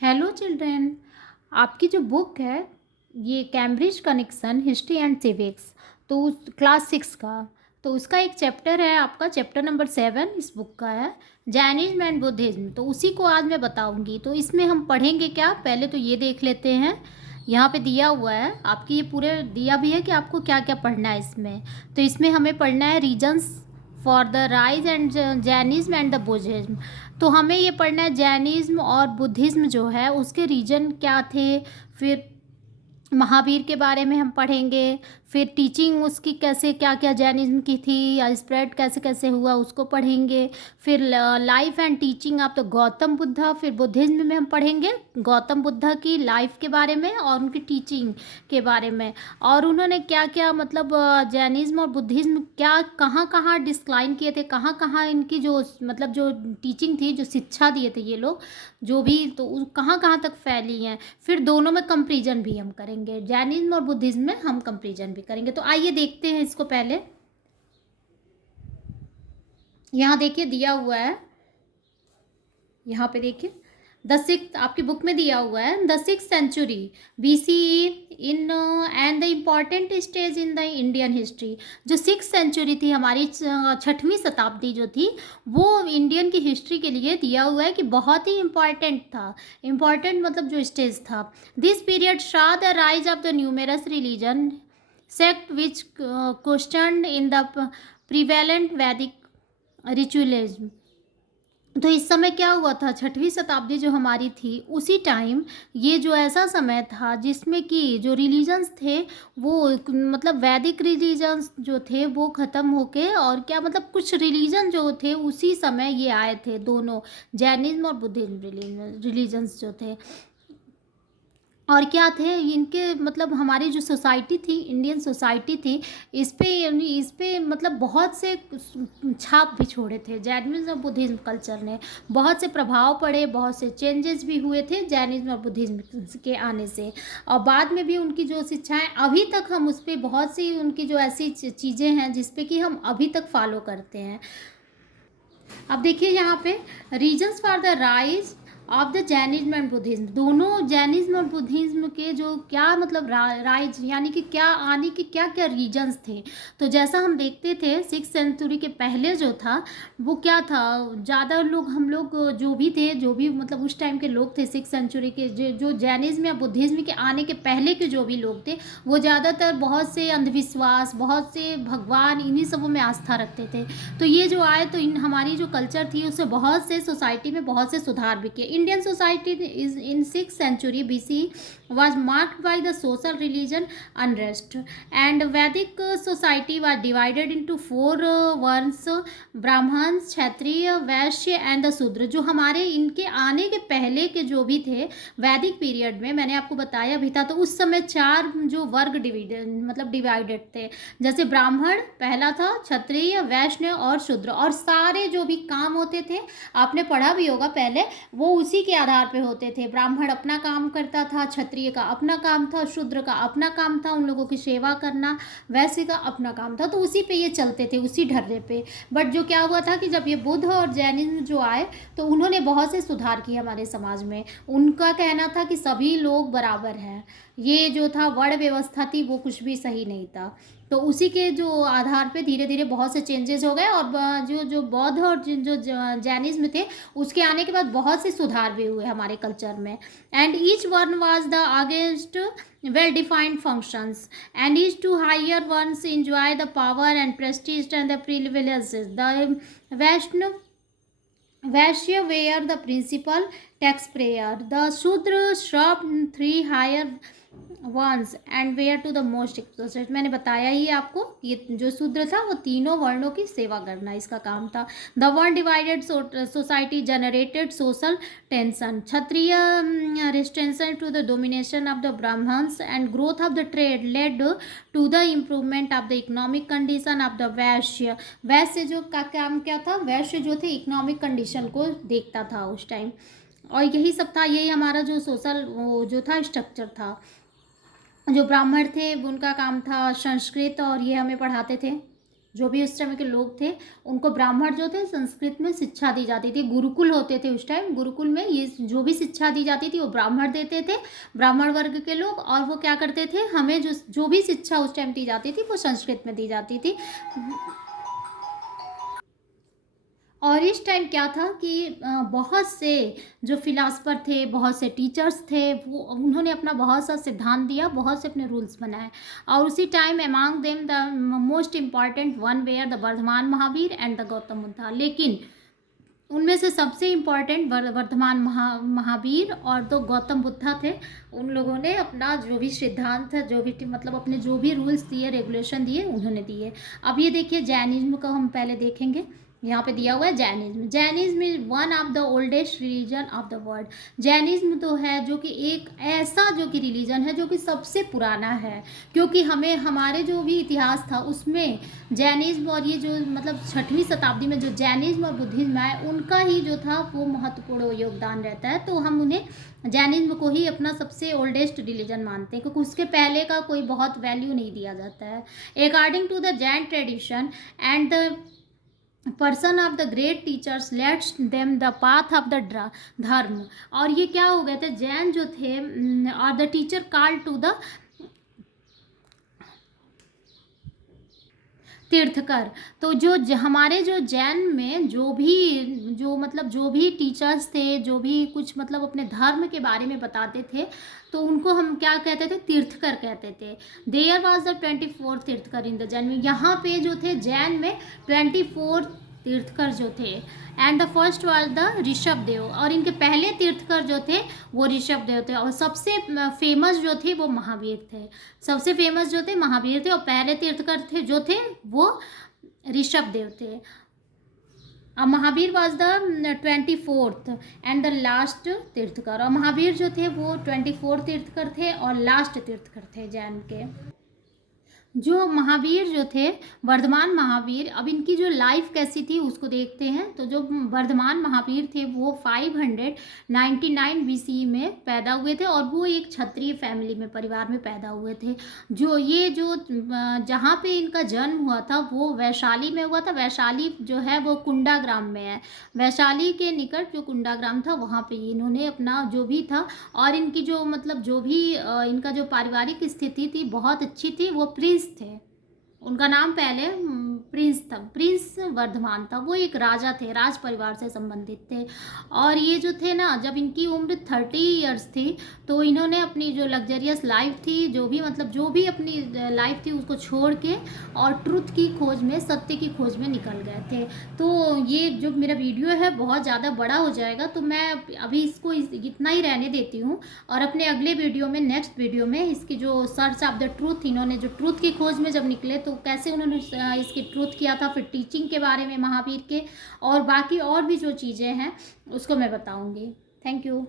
Hello children. आपकी जो book है ये Cambridge connection history and civics, तो क्लास 6 का, तो उसका एक चैप्टर है आपका, चैप्टर नंबर 7 इस बुक का है, जैनिज्म एंड बुद्धिज्म। तो उसी को आज मैं बताऊंगी। तो इसमें हम पढ़ेंगे क्या, पहले तो ये देख लेते हैं। यहाँ पे दिया हुआ है आपकी, ये पूरे दिया भी है कि आपको क्या क्या पढ़ना है इसमें। तो इसमें हमें पढ़ना है reasons for the rise and Jainism and the Buddhism. तो हमें ये पढ़ना है जैनिज्म और बुद्धिज्म जो है उसके रीजन क्या थे। फिर महावीर के बारे में हम पढ़ेंगे। फिर टीचिंग उसकी कैसे, क्या क्या जैनिज्म की थी या स्प्रेड कैसे कैसे हुआ उसको पढ़ेंगे। फिर life and teaching of the Gautam Buddha. फिर बुद्धिज्म में हम पढ़ेंगे गौतम बुद्धा की लाइफ के बारे में और उनकी टीचिंग के बारे में, और उन्होंने क्या क्या मतलब जैनिज्म और बुद्धिज्म क्या कहाँ कहाँ डिस्क्लाइन किए थे, कहाँ कहाँ इनकी जो मतलब जो टीचिंग थी, जो शिक्षा दिए थे ये लोग जो भी, तो कहाँ कहाँ तक फैली हैं। फिर दोनों में कंपैरिजन भी हम करेंगे, जैनिज्म और बुद्धिज्म में हम कंपैरिजन भी करेंगे। तो आइए देखते हैं इसको। पहले यहाँ देखिए दिया हुआ है, यहाँ पे देखिए द सिक्स, आपकी बुक में दिया हुआ है the 6th century BCE in and the important stage in the Indian history. जो 6th century थी हमारी, 6वीं शताब्दी जो थी, वो इंडियन की हिस्ट्री के लिए दिया हुआ है कि बहुत ही इम्पॉर्टेंट था। इम्पॉर्टेंट मतलब जो स्टेज था। This period Shaw the rise of the numerous religion sect which question in the prevalent वैदिक रिचुअलिज्म। तो इस समय क्या हुआ था, 6वीं शताब्दी जो हमारी थी उसी टाइम, ये जो ऐसा समय था जिसमें कि जो रिलीजन्स थे वो मतलब वैदिक रिलीजन्स जो थे वो ख़त्म होके, और क्या मतलब कुछ रिलीजन जो थे उसी समय ये आए थे, दोनों जैनिज्म और बुद्धिज्म रिलीजन्स जो थे। और क्या थे इनके मतलब हमारी जो सोसाइटी थी, इंडियन सोसाइटी थी, इस पे मतलब बहुत से छाप भी छोड़े थे जैनिज्म और बुद्धिज्म कल्चर ने। बहुत से प्रभाव पड़े, बहुत से चेंजेस भी हुए थे जैनिज्म और बुद्धिज्म के आने से। और बाद में भी उनकी जो शिक्षाएं अभी तक हम उस पर बहुत सी उनकी जो ऐसी चीज़ें हैं जिसपे कि हम अभी तक फॉलो करते हैं। अब देखिए यहाँ पे reasons for the rise of the Jainism and Buddhism, दोनों जैनिज्म और बुद्धिज्म के जो क्या मतलब राइज यानी कि क्या आने के क्या क्या रीजन्स थे। तो जैसा हम देखते थे 6th century के पहले जो था वो क्या था, ज़्यादा लोग हम लोग जो भी थे, जो भी मतलब उस टाइम के लोग थे 6th century के, जो जैनिज्म या बुद्धिज्म के आने के पहले के जो भी लोग थे, वो ज़्यादातर बहुत से अंधविश्वास, बहुत से भगवान, इन्हीं सबों में आस्था रखते थे। तो ये जो आए तो इन हमारी जो कल्चर थी उससे बहुत से सोसाइटी में बहुत से सुधार भी किए। Indian society is in 6th century BC was marked by the social religion unrest, and Vedic society was divided into four वर्णs, ब्राह्मण, क्षत्रिय, वैश्य एंड द शूद्र। जो हमारे इनके आने के पहले के जो भी थे वैदिक पीरियड में, मैंने आपको बताया भी था, तो उस समय 4 जो वर्ग डिवाइडेड थे। जैसे ब्राह्मण पहला था, क्षत्रिय, वैश्य और शूद्र, और सारे जो भी काम होते थे आपने पढ़ा भी होगा पहले, वो उसी के आधार पे होते थे। ब्राह्मण अपना काम करता था, क्षत्रिय का अपना काम था, शूद्र का अपना काम था उन लोगों की सेवा करना, वैश्य का अपना काम था। तो उसी पे ये चलते थे, उसी ढर्रे पे। बट जो क्या हुआ था कि जब ये बुद्ध और जैनिज्म जो आए तो उन्होंने बहुत से सुधार किए हमारे समाज में। उनका कहना था कि सभी लोग बराबर हैं। ये जो था वर्ण व्यवस्था थी वो कुछ भी सही नहीं था। तो उसी के जो आधार पे धीरे धीरे बहुत से चेंजेस हो गए, और जो जो बौद्ध और जो जैनिज्म थे उसके आने के बाद बहुत से सुधार भी हुए हमारे कल्चर में। And each one was the against well defined functions, and each two higher ones enjoy the power and prestige and the privileges. The Vaishya were the principal taxpayer. The Shudra served three higher ones and were to the most exposed. मैंने बताया ही आपको, ये जो शूद्र था वो तीनों वर्णों की सेवा करना इसका काम था। The varna divided society generated social tension, Kshatriya resentment to the domination of the Brahmans, and growth of the trade led to the improvement of the economic condition of the Vaishya. Vaishya जो का काम क्या था, वैश्य जो थे इकोनॉमिक कंडीशन को देखता था उस टाइम, और यही सब था, यही हमारा जो सोशल वो जो था स्ट्रक्चर था। जो ब्राह्मण थे उनका काम था संस्कृत, और ये हमें पढ़ाते थे जो भी उस समय के लोग थे उनको ब्राह्मण जो थे संस्कृत में शिक्षा दी जाती थी। गुरुकुल होते थे उस टाइम, गुरुकुल में ये जो भी शिक्षा दी जाती थी वो ब्राह्मण देते थे, ब्राह्मण वर्ग के लोग। और वो क्या करते थे, हमें जो भी शिक्षा उस टाइम दी जाती थी वो संस्कृत में दी जाती थी। और इस टाइम क्या था कि बहुत से जो फिलासफर थे, बहुत से टीचर्स थे, वो उन्होंने अपना बहुत सा सिद्धांत दिया, बहुत से अपने रूल्स बनाए। और उसी time among them the most important one were the Vardhaman Mahavir and the Gautam Buddha. लेकिन उनमें से सबसे इम्पॉर्टेंट वर्धमान महावीर और तो गौतम बुद्धा थे। उन लोगों ने अपना जो भी सिद्धांत है, जो भी मतलब अपने जो भी रूल्स दिए, रेगुलेशन दिए, उन्होंने दिए। अब ये देखिए जैनिज्म को हम पहले देखेंगे। यहाँ पे दिया हुआ है Jainism. Jainism is one of the oldest religion of the world. Jainism तो है जो कि एक ऐसा जो कि रिलीजन है जो कि सबसे पुराना है, क्योंकि हमें हमारे जो भी इतिहास था उसमें जैनिज्म और ये जो मतलब 6वीं शताब्दी में जो जैनिज्म और बुद्धिज्म आए उनका ही जो था वो महत्वपूर्ण योगदान रहता है। तो हम उन्हें जैनिज्म को ही अपना सबसे ओल्डेस्ट रिलीजन मानते हैं, क्योंकि उसके पहले का कोई बहुत वैल्यू नहीं दिया जाता है। According to the Jain tradition and the person of the great teachers lets them the path of the dharma. और ये क्या हो गए थे, जैन जो थे और the teacher called to the Tirthankar. तो जो हमारे जो जैन में जो भी टीचर्स थे, जो भी कुछ मतलब अपने धर्म के बारे में बताते थे, तो उनको हम क्या कहते थे, तीर्थकर कहते थे। There was the 24 Tirthankar in the Jain में। यहाँ पे जो थे जैन में 24 तीर्थकर जो थे। And the first was the Rishabh Dev. और इनके पहले तीर्थकर जो थे वो ऋषभ देव थे। और सबसे फेमस जो थे वो महावीर थे। सबसे फेमस जो थे महावीर थे, और पहले तीर्थकर थे जो थे वो ऋषभ देव थे। अब Mahavir was the 24th and the last Tirthankar. और महावीर जो थे वो 24 तीर्थकर थे और लास्ट तीर्थकर थे जैन के। जो महावीर जो थे, वर्धमान महावीर, अब इनकी जो लाइफ कैसी थी उसको देखते हैं। तो जो वर्धमान महावीर थे वो 599 BCE में पैदा हुए थे, और वो एक क्षत्रिय फैमिली में, परिवार में पैदा हुए थे। जो जहाँ पे इनका जन्म हुआ था वो वैशाली में हुआ था। वैशाली जो है वो कुंडा ग्राम में है। वैशाली के निकट जो कुंडा ग्राम था वहाँ पे इन्होंने अपना जो भी था, और इनकी जो मतलब जो भी इनका जो पारिवारिक स्थिति थी बहुत अच्छी थी। वो प्रिंस थे, उनका नाम पहले प्रिंस था, प्रिंस वर्धमान था। वो एक राजा थे, राज परिवार से संबंधित थे। और ये जो थे ना, जब इनकी उम्र 30 ईयर्स थी तो इन्होंने अपनी जो लग्जरियस लाइफ थी, जो भी अपनी लाइफ थी उसको छोड़ के और ट्रुथ की खोज में, सत्य की खोज में निकल गए थे। तो ये जो मेरा वीडियो है बहुत ज़्यादा बड़ा हो जाएगा, तो मैं अभी इसको इतना ही रहने देती हूँ। और अपने अगले वीडियो में, नेक्स्ट वीडियो में, इसकी जो सर्च ऑफ द ट्रूथ, इन्होंने जो ट्रूथ की खोज में जब निकले तो कैसे उन्होंने इसकी ट्रूथ किया था, फिर टीचिंग के बारे में महावीर के, और बाकी और भी जो चीज़ें हैं उसको मैं बताऊंगी। Thank you.